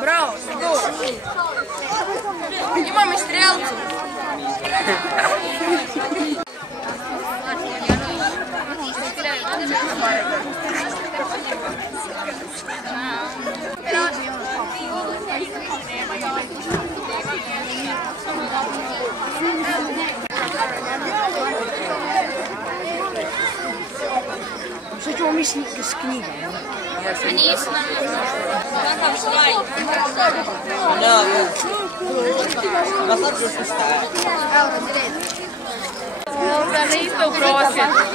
Bravo, gol. Imam i strelcu. Što ćemo misliti s knjiga? A nisu nam kakav šlaj. Ma sad ću se staviti. Da ne isto u prosvjetu.